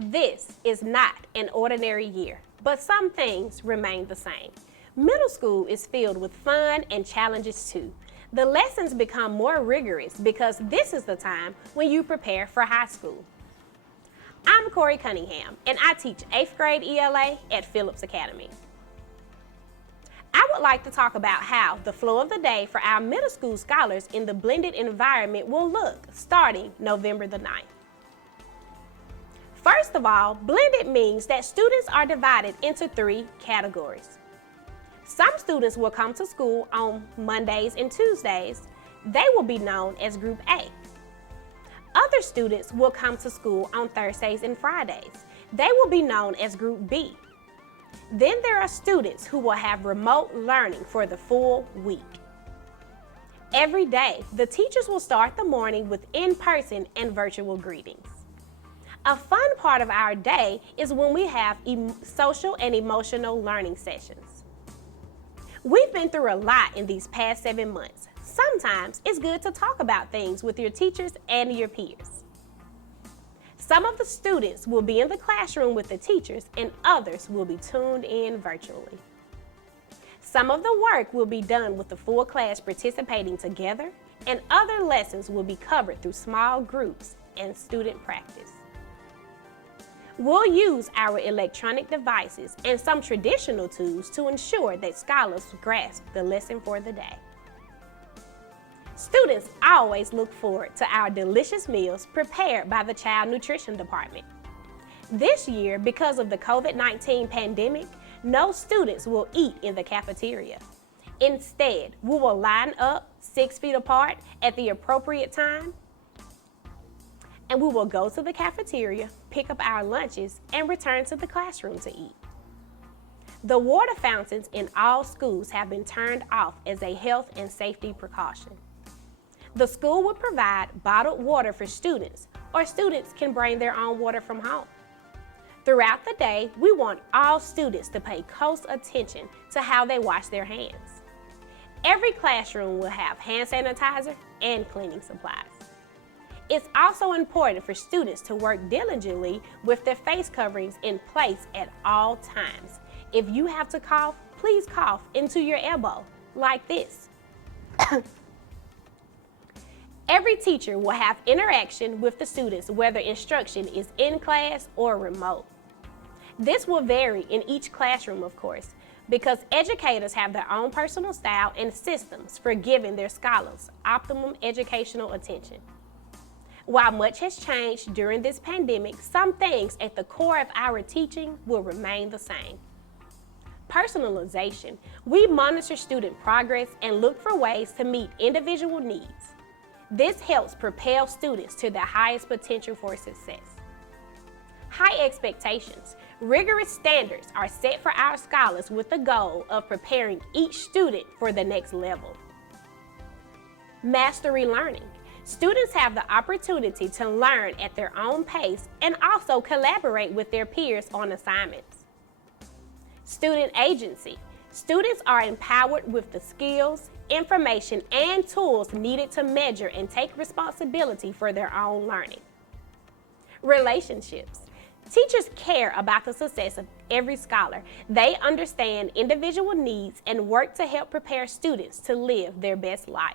This is not an ordinary year, but some things remain the same. Middle school is filled with fun and challenges too. The lessons become more rigorous because this is the time when you prepare for high school. I'm Corey Cunningham, and I teach 8th grade ELA at Phillips Academy. I would like to talk about how the flow of the day for our middle school scholars in the blended environment will look starting November the 9th. First of all, blended means that students are divided into 3 categories. Some students will come to school on Mondays and Tuesdays. They will be known as Group A. Other students will come to school on Thursdays and Fridays. They will be known as Group B. Then there are students who will have remote learning for the full week. Every day, the teachers will start the morning with in-person and virtual greetings. A fun part of our day is when we have social and emotional learning sessions. We've been through a lot in these past 7 months. Sometimes it's good to talk about things with your teachers and your peers. Some of the students will be in the classroom with the teachers and others will be tuned in virtually. Some of the work will be done with the full class participating together, and other lessons will be covered through small groups and student practice. We'll use our electronic devices and some traditional tools to ensure that scholars grasp the lesson for the day. Students always look forward to our delicious meals prepared by the Child Nutrition Department. This year, because of the COVID-19 pandemic, no students will eat in the cafeteria. Instead, we will line up 6 feet apart at the appropriate time, and we will go to the cafeteria, pick up our lunches, and return to the classroom to eat. The water fountains in all schools have been turned off as a health and safety precaution. The school will provide bottled water for students, or students can bring their own water from home. Throughout the day, we want all students to pay close attention to how they wash their hands. Every classroom will have hand sanitizer and cleaning supplies. It's also important for students to work diligently with their face coverings in place at all times. If you have to cough, please cough into your elbow, like this. Every teacher will have interaction with the students, whether instruction is in class or remote. This will vary in each classroom, of course, because educators have their own personal style and systems for giving their scholars optimum educational attention. While much has changed during this pandemic, some things at the core of our teaching will remain the same. Personalization. We monitor student progress and look for ways to meet individual needs. This helps propel students to their highest potential for success. High expectations. Rigorous standards are set for our scholars with the goal of preparing each student for the next level. Mastery learning. Students have the opportunity to learn at their own pace and also collaborate with their peers on assignments. Student agency. Students are empowered with the skills, information, and tools needed to measure and take responsibility for their own learning. Relationships. Teachers care about the success of every scholar. They understand individual needs and work to help prepare students to live their best life.